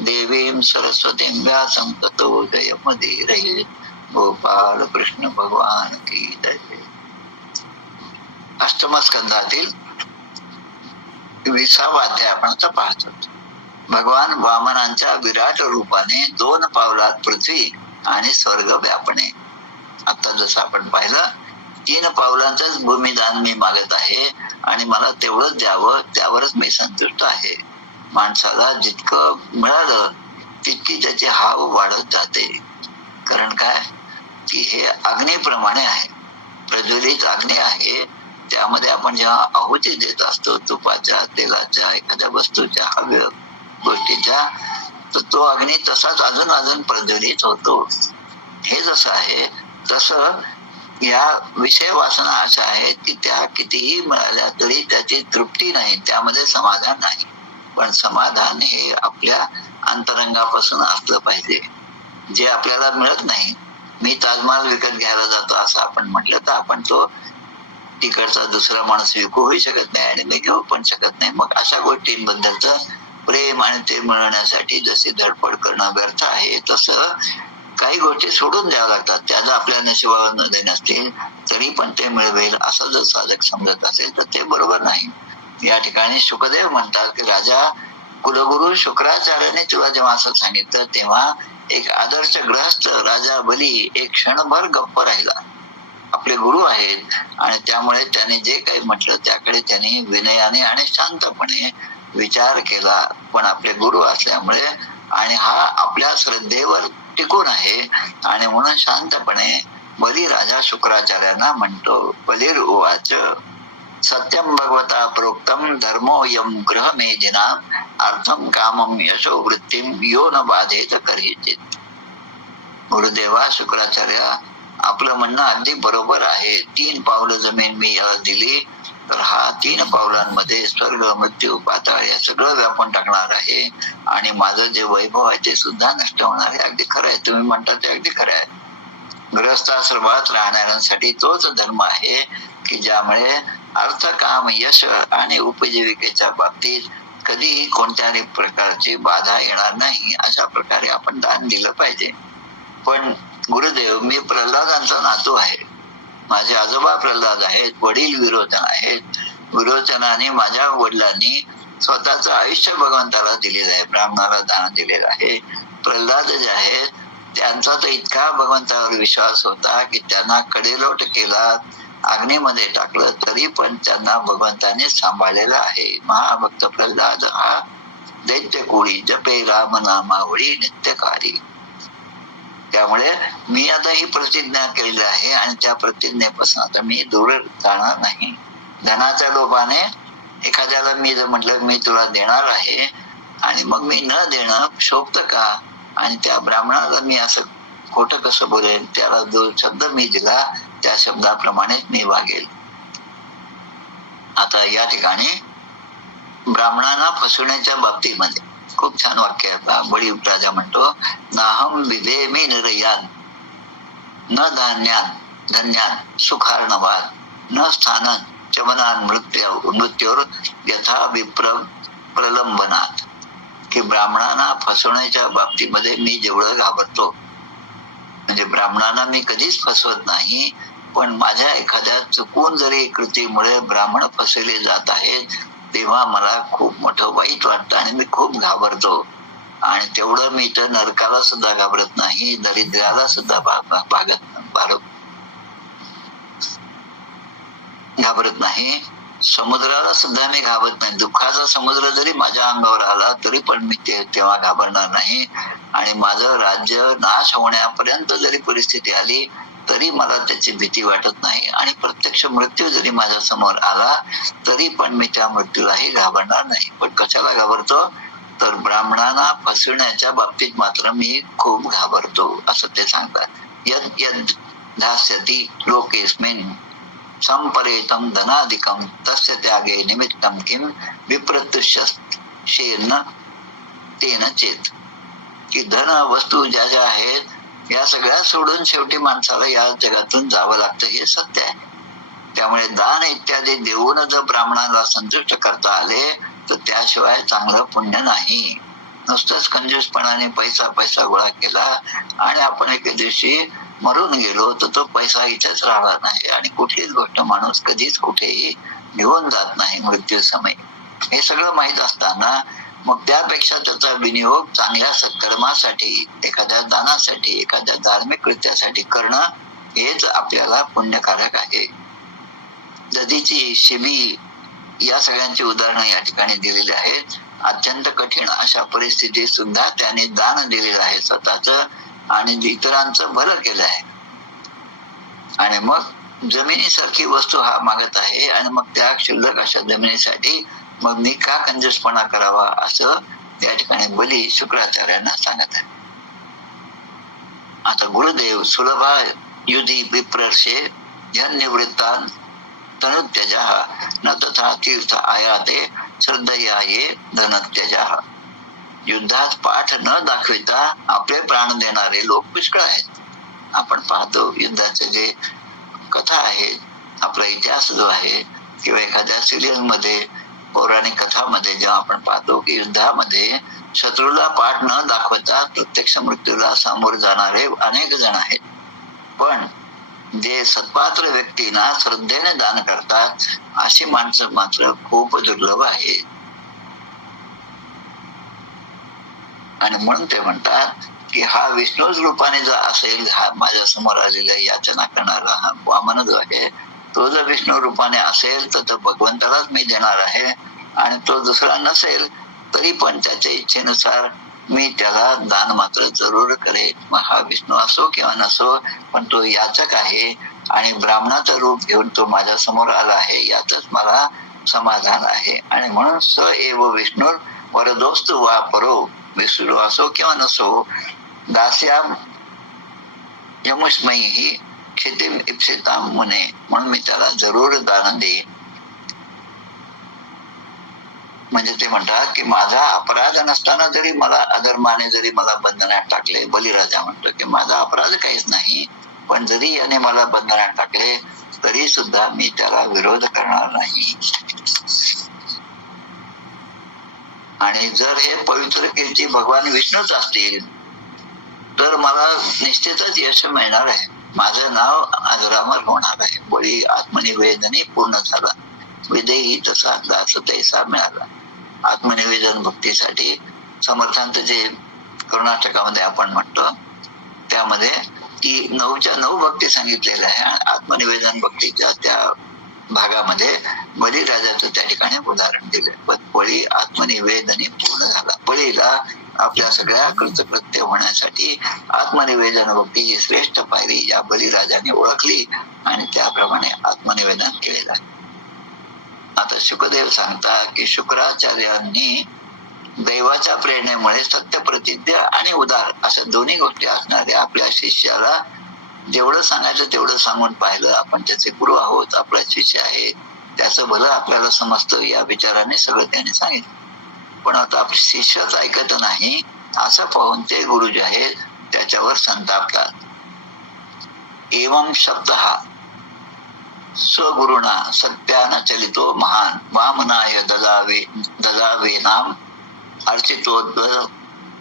देवीं सरस्वतीं व्यासं ततो जयमुदीरये। गोपाल कृष्ण भगवान की जय। अष्टम स्कंदातील 20वा अध्याय आपण आता पाहतो. भगवान वामनांच्या विराट रूपाने 2 पावलात पृथ्वी आणि स्वर्ग व्यापणे. आता जसं आपण पाहिलं 3 पावलांचंच भूमिदान मी मागत आहे आणि मला तेवढंच द्यावं, त्यावरच मी संतुष्ट आहे. माणसाला जितकं मिळालं तितकी त्याची हाव वाढत जाते. कारण काय की हे अग्नीप्रमाणे आहे, प्रज्वलित अग्नी आहे. त्यामध्ये आपण जेव्हा आहुती देत असतो तुपाच्या, तेलाच्या, एखाद्या वस्तूच्या, हव्य गोष्टीच्या, तर तो अग्नी तसाच अजून अजून प्रज्वलित होतो. हे जसं आहे तसं या विषय वासना अशा आहेत की त्या कितीही मिळाल्या तरी त्याची तृप्ती नाही, त्यामध्ये समाधान नाही. पण समाधान हे आपल्या अंतरंगापासून असलं पाहिजे, जे आपल्याला मिळत नाही. मी ताजमहाल विकत घ्यायला जातो असं आपण म्हटलं तर आपण तो तिकडचा दुसरा माणूस विकूही शकत नाही आणि मी घेऊ पण शकत नाही. मग अशा गोष्टींबद्दलचं प्रेम आणि ते मिळवण्यासाठी जशी धडपड करणं व्यर्थ आहे, तसं काही गोष्टी सोडून द्याव्या लागतात. त्याला आपल्या नशिबावर मध्ये नसतील तरी पण ते मिळवेल असं जर साधक समजत असेल तर ते बरोबर नाही. या ठिकाणी शुकदेव म्हणतात की राजा, कुलगुरु शुक्राचार्याने तुला जेव्हा असं सांगितलं तेव्हा एक आदर्श ग्रहस्थ राजा बली एक क्षणभर गप्प राहिला. आपले गुरु आहेत आणि त्यामुळे त्याने जे काही म्हटलं त्याकडे त्यांनी विनयाने आणि शांतपणे विचार केला. पण आपले गुरु असल्यामुळे आणि हा आपल्या श्रद्धेवर टिकून आहे आणि म्हणून शांतपणे बली राजा शुक्राचार्यांना म्हणतो. बलिर्वाच सत्यम भगवता प्रोक्तम धर्मोयम ग्रहमेधिना अर्थम कामम यशो वृत्तीम यो न बाधेत करिचित. गुरुदेवा शुक्राचार्य, आपलं म्हणणं अगदी बरोबर आहे. 3 पावलं जमीन मी याला दिली तर हा 3 पावलांमध्ये स्वर्ग, मृत्यू, पाताळ या सगळं व्यापून टाकणार आहे आणि माझं जे वैभव आहे ते सुद्धा नष्ट होणार आहे. अगदी खरं आहे, तुम्ही म्हणता ते अगदी खरं आहे. गृहस्थाश्रमात राहणाऱ्यांसाठी तोच धर्म आहे की ज्यामुळे अर्थ, काम, यश आणि उपजीविकेच्या बाबतीत कधीही कोणत्याही प्रकारची बाधा येणार नाही. अशा प्रकारे आपण दान दिलं पाहिजे. पण गुरुदेव, मी प्रल्हादांचा नातू आहे. माझे आजोबा प्रल्हाद आहेत, वडील विरोचन आहेत. विरोचनाने माझ्या वडिलांनी स्वतःचं आयुष्य भगवंताला दिलेलं आहे, ब्राह्मणाला दान दिलेलं आहे. प्रल्हाद जे आहेत त्यांचा तर इतका भगवंतावर विश्वास होता की त्यांना कडेलोट केला, अग्नीमध्ये टाकलं तरी पण त्यांना भगवंताने सांभाळलेला आहे. महाभक्त प्रल्हाद हा दैत्य कोळी जपे राम नामावळी नित्यकारी. त्यामुळे मी आता ही प्रतिज्ञा केलेली आहे आणि त्या प्रतिज्ञेपासून आता मी दूर जाणार नाही. धनाच्या लोभाने एखाद्याला मी जर म्हटलं मी तुला देणार आहे आणि मग मी न देणं शोभतं का? आणि त्या ब्राह्मणाला मी असं खोटं कसं बोलेल? त्याला जो शब्द मी दिला त्या शब्दाप्रमाणेच मी वागेल. आता या ठिकाणी ब्राह्मणांना फसवण्याच्या बाबतीमध्ये खूप छान वाक्य आहे. बळी राजा म्हणतो, नाहम विधेमी निर्यान न धान्यान धन्यान सुखार्णवान न स्थानन चमनान मृत्योर यथा विप्र प्रलंबनात. की ब्राह्मणांना फसवण्याच्या बाबतीमध्ये मी जेवढं घाबरतो, म्हणजे ब्राह्मणांना मी कधीच फसवत नाही, पण माझ्या एखाद्या चुकून जरी कृतीमुळे ब्राह्मण फसवले जात आहेत तेव्हा मला खूप मोठं वाईट वाटतं आणि मी खूप घाबरतो. आणि तेवढं मी तर नरकाला सुद्धा घाबरत नाही, दरिद्राला सुद्धा घाबरत नाही, समुद्राला सुद्धा मी घाबरत नाही. दुःखाचा समुद्र जरी माझ्या अंगावर आला तरी पण मी तेव्हा घाबरणार नाही. आणि माझं राज्य नाश होण्यापर्यंत जरी परिस्थिती आली तरी मला त्याची भीती वाटत नाही. आणि प्रत्यक्ष मृत्यू जरी माझ्या समोर आला तरी पण मी त्या मृत्यूलाही घाबरणार नाही. पण कशाला घाबरतो? तर ब्राह्मणांना फसवण्याच्या बाबतीत मात्र मी खूप घाबरतो असं ते सांगतात. यद यद धास्यति लोकेस्मिन् संपरेतम धनाधिकम तस्य त्यागे निमित्तम किम विप्रतुष्येन तेन चेत. की धन वस्तू ज्या ज्या आहेत या सगळ्या सोडून शेवटी माणसाला या जगातून जावं लागतं, हे सत्य आहे. त्यामुळे दान इत्यादी देऊन जर ब्राह्मणाला संतुष्ट करता आले तर त्याशिवाय चांगलं पुण्य नाही. नुसतंच कंजूसपणाने पैसा पैसा गोळा केला आणि आपण एके दिवशी मरून गेलो तर तो पैसा इथेच राहणार नाही आणि कुठलीच गोष्ट माणूस कधीच कुठेही घेऊन जात नाही मृत्यू समय. हे सगळं माहीत असताना मग त्यापेक्षा त्याचा विनियोग चांगल्या सत्कर्मासाठी, एखाद्या दानासाठी, एखाद्या धार्मिक कृत्यासाठी करणं हेच आपल्याला पुण्यकारक आहे. दधीची, शिबी या सगळ्यांची उदाहरणं या ठिकाणी दिलेली आहेत. अत्यंत कठीण अशा परिस्थितीत सुद्धा त्याने दान दिलेलं आहे स्वतःच आणि इतरांचं भलं केलं आहे. आणि मग जमिनीसारखी वस्तू हा मागत आहे आणि मग त्या क्षुल्लक अशा जमिनीसाठी मग मी का कंजूसपणा करावा असं या ठिकाणी बली शुक्राचार्यांना सांगत आहे. आता गुरुदेव सुलभा युधी विप्रर्षे निवृत्तान तनुत्यजा न तथा तीर्थ आयाते श्रद्धया ये धनत्यजा. युद्धात पाठ न दाखविता आपले प्राण देणारे लोक पुष्कळ आहेत. आपण पाहतो युद्धाचे जे कथा आहेत, आपला इतिहास जो आहे किंवा एखाद्या सिरियल मध्ये, पौराणिक कथामध्ये जेव्हा आपण पाहतो की युद्धामध्ये शत्रूला पाठ न दाखवता प्रत्यक्ष मृत्यूला सामोरे जाणारे अनेक जण आहेत. पण जे सत्पात्र व्यक्तींना श्रद्धेने दान करतात अशी माणसं मात्र खूप दुर्लभ आहेत. आणि म्हणून ते म्हणतात की हा विष्णूच रूपाने जो असेल, हा माझ्या समोर आलेला याचना करणारा हा वामन जो आहे, तो जर विष्णू रूपाने असेल तर तो भगवंतालाच मी देणार आहे आणि तो दुसरा नसेल तरी पण त्याच्या इच्छेनुसार मी त्याला दान मात्र जरूर करेन. मग हा विष्णू असो किंवा नसो, पण तो याचक आहे आणि ब्राह्मणाचं रूप घेऊन तो माझ्या समोर आला आहे, याचच मला समाधान आहे. आणि म्हणून स एव विष्णू वरदोस्तु वा परो, विष्णू असो किंवा नसो, दास्याम यमुष्मयी क्षितिम इप्सिताम मुने, म्हणून मी त्याला जरूर दान देईन. म्हणजे ते म्हणतात की माझा अपराध नसताना जरी मला अधर्माने जरी मला बंधनात टाकले, बलिराजा म्हणतो की माझा अपराध काहीच नाही, पण जरी याने मला बंधनात टाकले तरी सुद्धा मी त्याला विरोध करणार नाही. आणि जर हे पवित्र कीर्ती भगवान विष्णूच असतील तर मला निश्चितच यश मिळणार आहे. माझं नाव अजरामर होणार आहे. बळी आत्मनिवेदने पूर्ण झाला, विदेही तसा दास तैसा मिळाला. आत्मनिवेदन भक्तीसाठी समर्थांचं जे कर्नाटकामध्ये आपण म्हणतो त्यामध्ये की 9च्या 9 भक्ती सांगितलेल्या आहे. आत्मनिवेदन भक्तीच्या त्या भागामध्ये बळीराजाचं त्या ठिकाणी उदाहरण दिले. बळी आत्मनिवेदने पूर्ण झाला. बळीला आपल्या सगळ्या कृतकृत्य होण्यासाठी आत्मनिवेदन भक्ती ही श्रेष्ठ पायरी या बळीराजाने ओळखली आणि त्याप्रमाणे आत्मनिवेदन केलेलं आहे. आता शुकदेव सांगतात की शुक्राचार्यांनी दैवाच्या प्रेरणेमुळे सत्यप्रतिज्ञ आणि उदार अशा दोन्ही गोष्टी असणाऱ्या आपल्या शिष्याला जेवढं सांगायचं तेवढं सांगून पाहिलं. आपण त्याचे गुरु आहोत, आपला शिष्य आहे, त्याचं भलं आपल्याला समजतं या विचाराने सगळं त्याने सांगितलं. पण आता आपले शिष्यच ऐकत नाही असं पाहून ते गुरु जे आहेत त्याच्यावर संतापतात. एवं शब्द हा स्वगुरुना सत्यान चलितो महान वामनाय ददावे नाम अर्चितो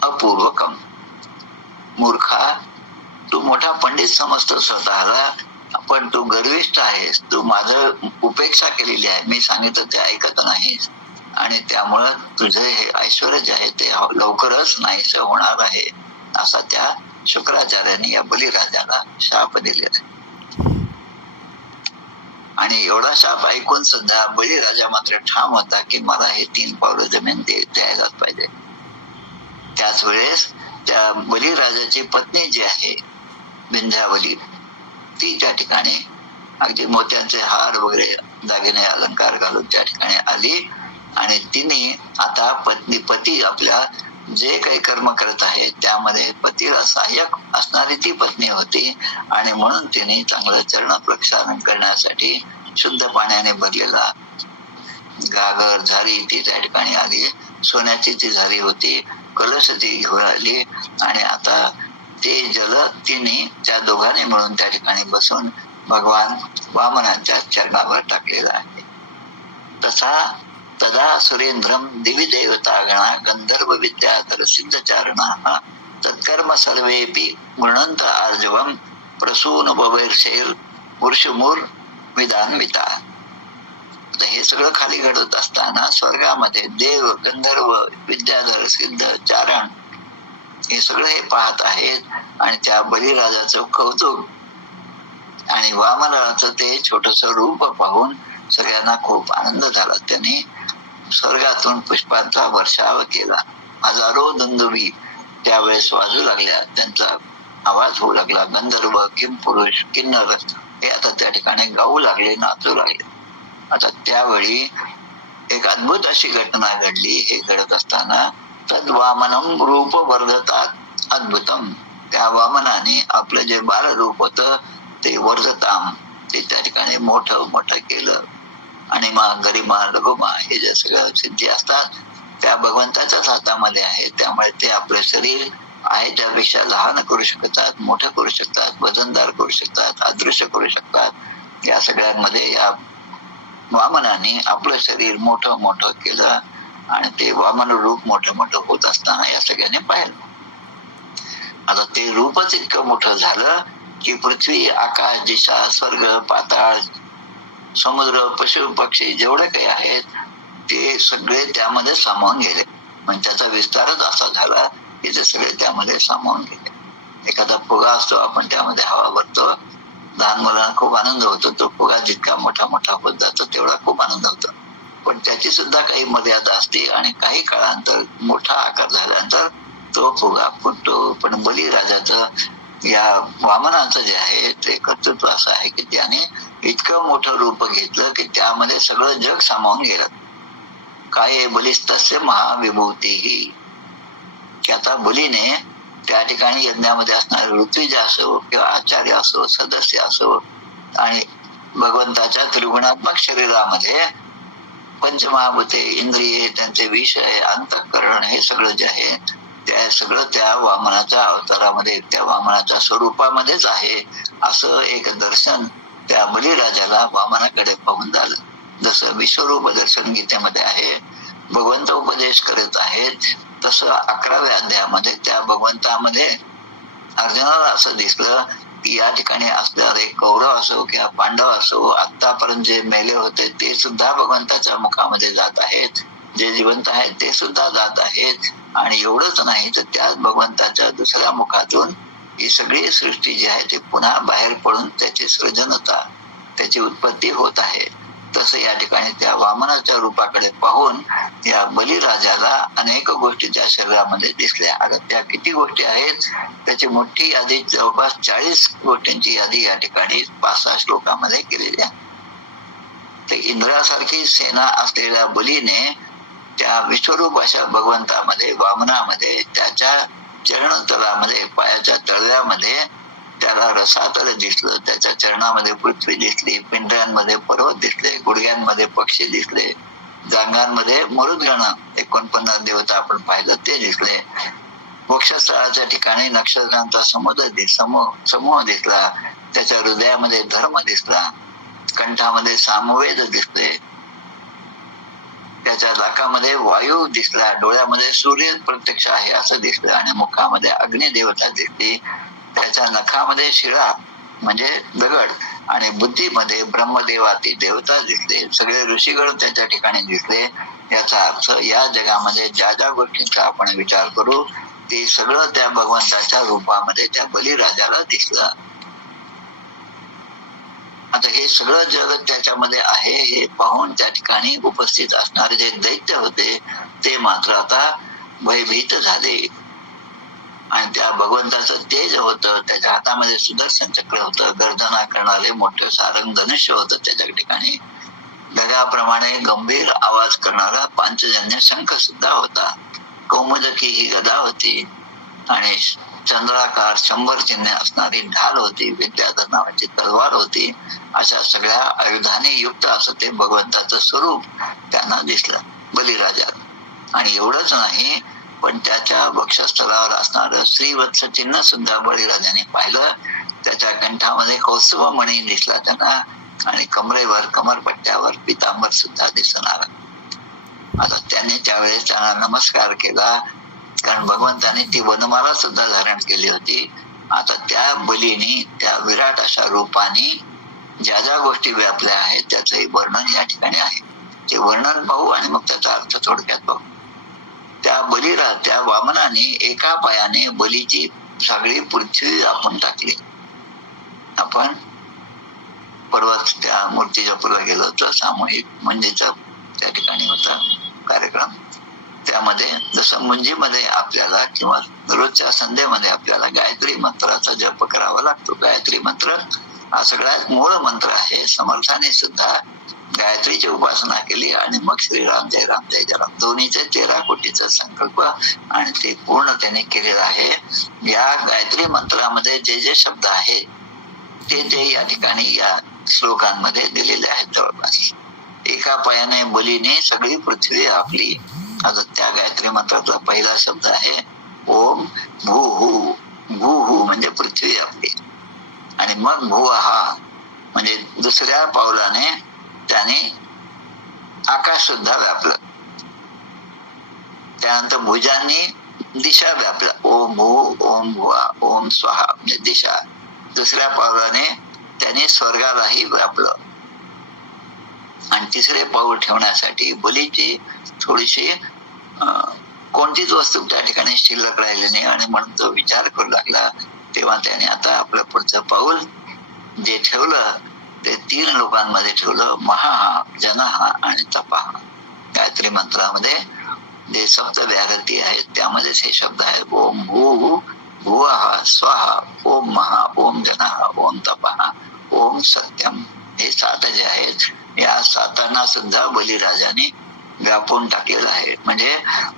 अपूर्वकम. मूर्खा, तू मोठा पंडित समजतो स्वतःला, पण तू गर्विष्ठ आहेस. तू माझं उपेक्षा केलेली आहे, मी सांगितलं ते ऐकत नाहीस आणि त्यामुळं तुझं हे ऐश्वर्य जे आहे ते लवकरच नाहीसं होणार आहे, असा त्या शुक्राचार्यांनी या बलिराजाला शाप दिलेला आहे. आणि एवढा शाप ऐकून सुद्धा बळीराजा मात्र ठाम होता की मला हे 3 पावलं जमीन द्यायलाच पाहिजे. त्याच वेळेस त्या बळीराजाची पत्नी जी आहे विंध्यावली, ती त्या ठिकाणी अगदी मोत्यांचे हार वगैरे दागिने अलंकार घालून त्या ठिकाणी आली आणि तिने आता पती आपल्या जे काही कर्म करत आहे त्यामध्ये पतीला सहाय्यक असणारी ती पत्नी होती आणि म्हणून तिने चांगलं चरण प्रक्षालन करण्यासाठी शुद्ध पाण्याने भरलेला घागर झारी ती त्या ठिकाणी आली. सोन्याची ती झारी होती, कलश ती घेऊन आली आणि आता ते जल तिने त्या दोघांनी मिळून त्या ठिकाणी बसून भगवान वामनाच्या चरणावर टाकलेला आहे. तसा तदा सुरेंद्रम दिवी देवतागणा गंधर्व विद्याधर सिद्ध चारणा तत्कर्म सर्वेपि गृणंत आर्जवम प्रसून बवैर्षैर पुरुषमूर विधान्विता. आता हे सगळं खाली घडत असताना स्वर्गामध्ये देव गंधर्व विद्याधर सिद्ध चारण हे सगळं हे पाहत आहेत आणि त्या बलिराजाचं कौतुक आणि वामनाचं ते छोटस रूप पाहून सगळ्यांना खूप आनंद झाला. त्यांनी स्वर्गातून पुष्पांचा वर्षाव केला. हजारो दुंदुबी त्यावेळेस वाजू लागल्या, त्यांचा आवाज होऊ लागला. गंधर्व किंपुरुष किन्नर हे आता त्या ठिकाणी गाऊ लागले, नाचू लागले. आता त्यावेळी एक अद्भुत अशी घटना घडली. हे घडत असताना तद वामनम रूप वर्धतात अद्भुतम, त्या वामनाने आपलं जे बाल रूप होतं ते वर्धताम ते त्या ठिकाणी मोठं मोठं केलं. आणि गरिमा लघुमा हे जे सगळ्या सिद्धी असतात त्या भगवंताच्याच हातामध्ये आहे. त्यामुळे ते आपलं शरीर आहे त्यापेक्षा लहान करू शकतात, मोठं करू शकतात, वजनदार करू शकतात, अदृश्य करू शकतात. या सगळ्यांमध्ये या वामनाने आपलं शरीर मोठं मोठं केलं आणि ते वामन रूप मोठं मोठं होत असताना या सगळ्यांनी पाहिलं. आता ते रूपच इतकं मोठं झालं की पृथ्वी आकाश दिशा स्वर्ग पाताळ समुद्र पशु पक्षी जेवढे काही आहेत ते सगळे त्यामध्ये सामावून गेले. म्हणजे त्याचा विस्तारच असा झाला की ते सगळे त्यामध्ये सामावून गेले. एखादा फुगा असतो, आपण त्यामध्ये हवा भरतो, लहान मुलांना खूप आनंद होतो. तो फुगा जितका मोठा मोठा होत जातो तेवढा खूप आनंद होतो, पण त्याची सुद्धा काही मर्यादा असते आणि काही काळानंतर मोठा आकार झाल्यानंतर तो फुगा फुटतो. पण बलिराजाचं या वामनाचं जे आहे ते कर्तृत्व असं आहे की त्याने इतकं मोठं रूप घेतलं की त्यामध्ये सगळं जग सामावून गेलं. काय बलिस्तस्य महाविभूती ही, की आता बलीने त्या ठिकाणी यज्ञामध्ये असणारे ऋत्विज असो किंवा आचार्य असो सदस्य असो आणि भगवंताच्या त्रिगुणात्मक शरीरामध्ये पंचमहाभूते इंद्रिये त्यांचे विषय अंतःकरण हे सगळं जे आहे त्या सगळं त्या वामनाच्या अवतारामध्ये त्या वामनाच्या स्वरूपामध्येच आहे असं एक दर्शन त्या बलिराजाला वामनाकडे पाहून झालं. जसं विश्वरूप दर्शन गीतेमध्ये आहे, भगवंत उपदेश करत आहेत, तसं 11व्या अध्यायामध्ये त्या भगवंतामध्ये अर्जुनाला असं दिसलं की या ठिकाणी असणारे कौरव असो किंवा पांडव असो आतापर्यंत जे मेले होते ते सुद्धा भगवंताच्या मुखामध्ये जात आहेत, जे जिवंत आहेत ते सुद्धा जात आहेत. आणि एवढंच नाही तर त्याच भगवंताच्या दुसऱ्या मुखातून ही सगळी सृष्टी जी आहे ती पुन्हा बाहेर पडून त्याची सृजनता त्याची उत्पत्ती होत आहे. तसं या ठिकाणी त्या वामनाच्या रूपाकडे पाहून या बलिराजाला अनेक गोष्टी त्या शरीरामध्ये दिसल्या. आता त्या किती गोष्टी आहेत त्याची मोठी यादी, जवळपास 40 गोष्टींची यादी या ठिकाणी 5-6 श्लोकामध्ये केलेली आहे. ते इंद्रासारखी सेना असलेल्या बलीने त्या विश्वरूप अशा भगवंतामध्ये वामनामध्ये त्याच्या चरणतलामध्ये पायाच्या तळव्यामध्ये त्याला रसातल दिसलं, त्याच्या चरणामध्ये पृथ्वी दिसली, पिंडऱ्यांमध्ये पर्वत दिसले, गुडघ्यांमध्ये पक्षी दिसले, जांगांमध्ये मरुदगण 49 देवता आपण पाहिलं ते दिसले, मोक्षस्थळाच्या ठिकाणी नक्षत्रांचा समूह दिसला, त्याच्या हृदयामध्ये धर्म दिसला, कंठामध्ये सामवेद दिसले, त्याच्या नाकामध्ये वायू दिसला, डोळ्यामध्ये सूर्य प्रत्यक्ष आहे असं दिसलं आणि मुखामध्ये अग्नी देवता दिसली, त्याच्या नखामध्ये शिळा म्हणजे दगड आणि बुद्धीमध्ये ब्रह्मदेवाती देवता दिसले, सगळे ऋषीगण त्याच्या ठिकाणी दिसले. याचा अर्थ या जगामध्ये ज्या ज्या गोष्टींचा आपण विचार करू ते सगळं त्या भगवंताच्या रूपामध्ये त्या बलिराजाला दिसलं. आता हे सगळं जग त्याच्यामध्ये आहे हे पाहून त्या ठिकाणी उपस्थित असणारे जे दैत्य होते ते मात्र आता भयभीत झाले आणि त्या भगवंताचं तेज होतं, त्याच्या हातामध्ये सुदर्शन चक्र होतं, गर्जना करणारे मोठे सारंग धनुष्य होतं, त्याच्या ठिकाणी ढगाप्रमाणे गंभीर आवाज करणारा पांचजन्य शंख सुद्धा होता, कौमुदकी ही गदा होती आणि चंद्राकार 100 चिन्हे असणारी ढाल होती, विद्याधर नावाची तलवार होती. अशा सगळ्या आयुधाने युक्त असं ते भगवंताचं स्वरूप त्यांना दिसलं बलिराजाला. आणि एवढंच नाही पण त्याच्या वक्षस्थळावर असणारं श्रीवत्स चिन्ह सुद्धा बळीराजाने पाहिलं. त्याच्या कंठामध्ये कौस्तुभ मणी दिसला त्यांना आणि कमरेवर कमरपट्ट्यावर पितांबर सुद्धा दिसून आला. आता त्याने त्यावेळेस त्यांना नमस्कार केला, कारण भगवंताने ती वनमाला सुद्धा धारण केली होती. आता त्या बलीने, त्या विराट अशा रूपाने ज्या ज्या गोष्टी व्यापल्या आहेत त्याचंही वर्णन या ठिकाणी आहे. ते वर्णन पाहू आणि मग त्याचा अर्थ थोडक्यात पाहू. त्या वामनाने एका पायाने बलीची सगळी पृथ्वी आपण टाकली. आपण परवाच त्या मूर्तीच्या पुढे गेलो होतो, सामूहिक मुंजीचा त्या ठिकाणी होता कार्यक्रम. त्यामध्ये जसं मुंजीमध्ये आपल्याला किंवा रोजच्या संध्येमध्ये आपल्याला गायत्री मंत्राचा जप करावा लागतो. गायत्री मंत्र हा सगळ्यात मूळ मंत्र आहे. समर्थाने सुद्धा गायत्रीची उपासना केली आणि मग श्रीराम जय राम जय जय राम दोन्हीचे 13 कोटीचा संकल्प आणि ते पूर्ण त्याने केलेला आहे. या गायत्री मंत्रामध्ये जे जे शब्द आहेत ते या ठिकाणी या श्लोकांमध्ये दिलेले आहेत. जवळपास एका पायाने बलीने सगळी पृथ्वी आपली. आता त्या गायत्री मंत्राचा पहिला शब्द आहे ओम भूहू. भूहू म्हणजे पृथ्वी आपली, आणि मग भुवहा म्हणजे दुसऱ्या पावलाने त्याने आकाश सुद्धा व्यापलं. त्यानंतर भुजांनी दिशा व्यापला. ओम भू ओम भुवा ओम स्वाहा म्हणजे दिशा. दुसऱ्या पावलाने त्याने स्वर्गालाही व्यापलं. आणि तिसरे पाऊल ठेवण्यासाठी बलीची थोडीशी कोणतीच वस्तू त्या ठिकाणी शिल्लक राहिली नाही, आणि म्हणून तो विचार करू लागला. तेव्हा त्याने आता आपलं पुढचं पाऊल जे ठेवलं ते 3 लोकांमध्ये ठेवलं. महा, जनहा आणि तपाहा. गायत्री मंत्रामध्ये जे सप्त व्याहृती आहेत त्यामध्येच हे शब्द आहेत. ओम भू भुवः स्वाहा ओम महा ओम जनहा ओम तपाहा ओम सत्यम. हे 7 जे आहेत या 7 सुद्धा बलिराजाने व्यापून टाकलेलं आहे. म्हणजे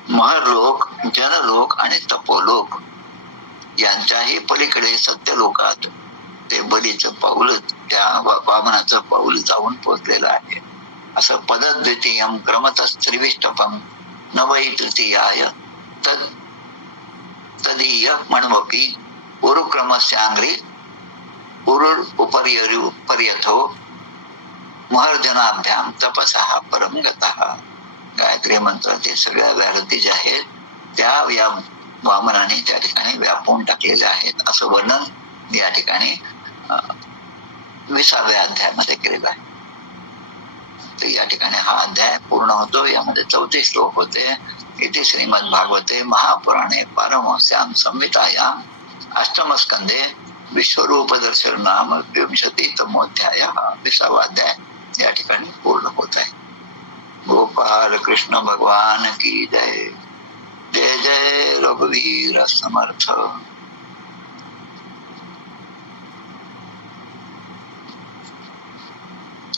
महरलोक, जनलोक आणि तपोलोक यांच्याही पलीकडे सत्यलोकात ते बलीचं पाऊल, त्या वामनाचं पाऊल जाऊन पोहोचलेलं आहे. असं पदद्वितीयम क्रमतस्त्रिविष्टपम न वै तृतीयाय तदीय म्हणवपी उरुक्रमस्यांग्री उरुर पर्यथो महर्जनाभ्याम तपसा परम गतः. गायत्री मंत्राचे सगळ्या व्याहृती ज्या आहेत त्या या वामनाने त्या ठिकाणी व्यापून टाकलेल्या आहेत, असं वर्णन या ठिकाणी 20व्या अध्यायामध्ये केलेला आहे. तर या ठिकाणी हा अध्याय पूर्ण होतो. यामध्ये 34 श्लोक होते. इथे श्रीमद भागवते महापुराणे पारमहंस्याम संहितायाम अष्टमस्कंदे विश्वरूप दर्शन नाम 20तमोध्याय 20वा अध्याय या ठिकाणी पूर्ण होत आहे. गोपाल कृष्ण भगवान की जय. जय जय रघुवीर समर्थ.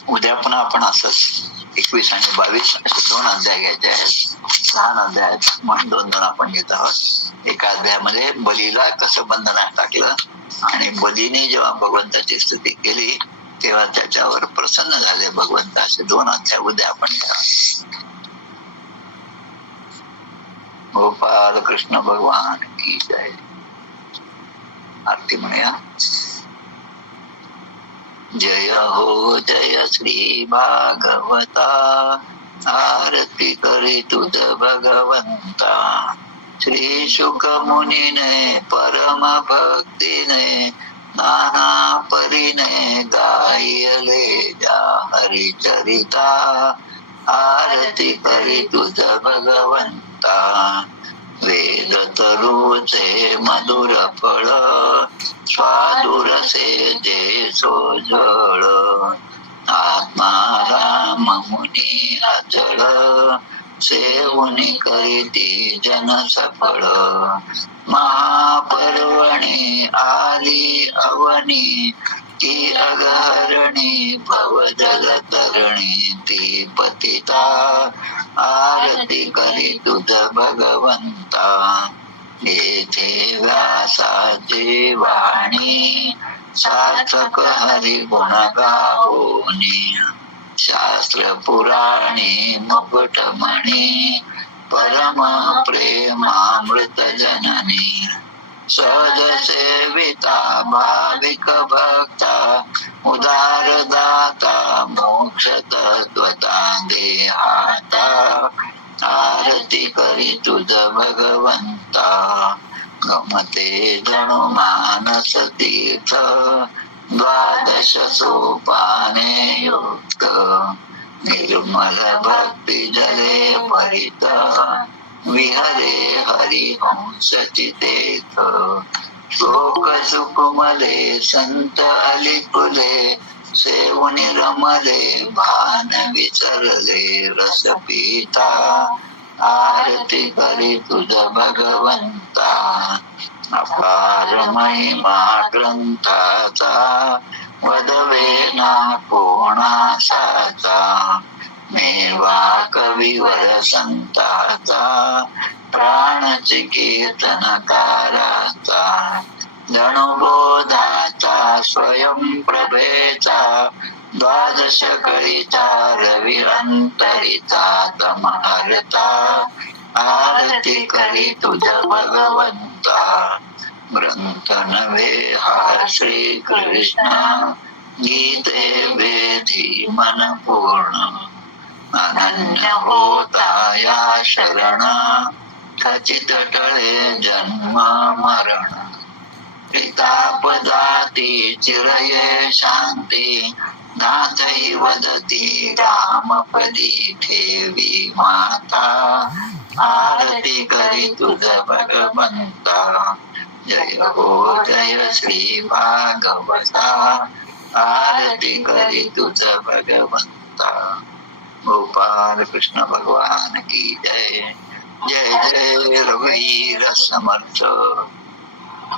उद्या पुन्हा आपण असंच 21 आणि 22 असे 2 अध्याय घ्यायचे आहेत. 6 अध्याय म्हणून 2 आपण घेत आहोत. एका अध्यायामध्ये बलीला कसं बंधनात टाकलं आणि बलीने जेव्हा भगवंताची स्तुती केली तेव्हा त्याच्यावर प्रसन्न झाले भगवंत. असे 2 अध्याय उद्या आपण घ्या. गोपाल कृष्ण भगवान की जय. आरती म्हणूया. जय हो जय श्री भागवता. आरती करी तुझ भगवंता. श्री शुक मुनीने परम भक्तीने नाना परीने गायले जा हरिचरिता. आरती करी तुझ भगवंता. वेद तरुचे मधुर फळ स्वादुरसे जे सोजळ. आत्मा राम मुनी अचळ सेवुनी करीती जन सफळ. महापर्वणी आली अवनी ती अगहरणी भवजल तरणी ती पतिता. आरती करी तुझ भगवंता. येथे व्यासाची वाणी सार्थक हरी गुण गाओनी. शास्त्र पुराणी मुकुटमणी परम प्रेमामृत जननी. सहज सेविता भाविक भक्ता उदार दाता मोक्ष तत्वता देहाता. आरती करी तुझ भगवंता, गमते जणू मानस तीर्थ, द्वादश सोपाने युक्त, निर्मल भक्ती जले भरित, विहरे हरिहंस चितेथ, शोक सुकुमले संत अलिकुले, सेवुनी रमले भान विसरले रस पिता, आरती करी तुझ भगवंता, अपार महिमा ग्रंथाचा, वदवे ना कोणासाचा, मेवा कविवर संताचा, प्राणची कीर्तनकाराचा, जणुबोधाचा स्वयं प्रभेचा, द्वादश कळीचा रवी अंतरिचा तमहरता, आरती करी तुझ भगवंता, ग्रंथ नव्हे हा श्री कृष्ण, गीते वेधी मन पूर्ण, अनन्य होता या शरण, खचित टळे जन्म मरण, पितापदाती चिरये शांती, नाथही वदती रामपदी ठेवी माता, आरती करी तुझ भगवंता, जय हो जय श्री भागवता, आरती करी तुझ भगवंता, गोपाल कृष्ण भगवान की जय, जय जय रघुवीर समर्थ।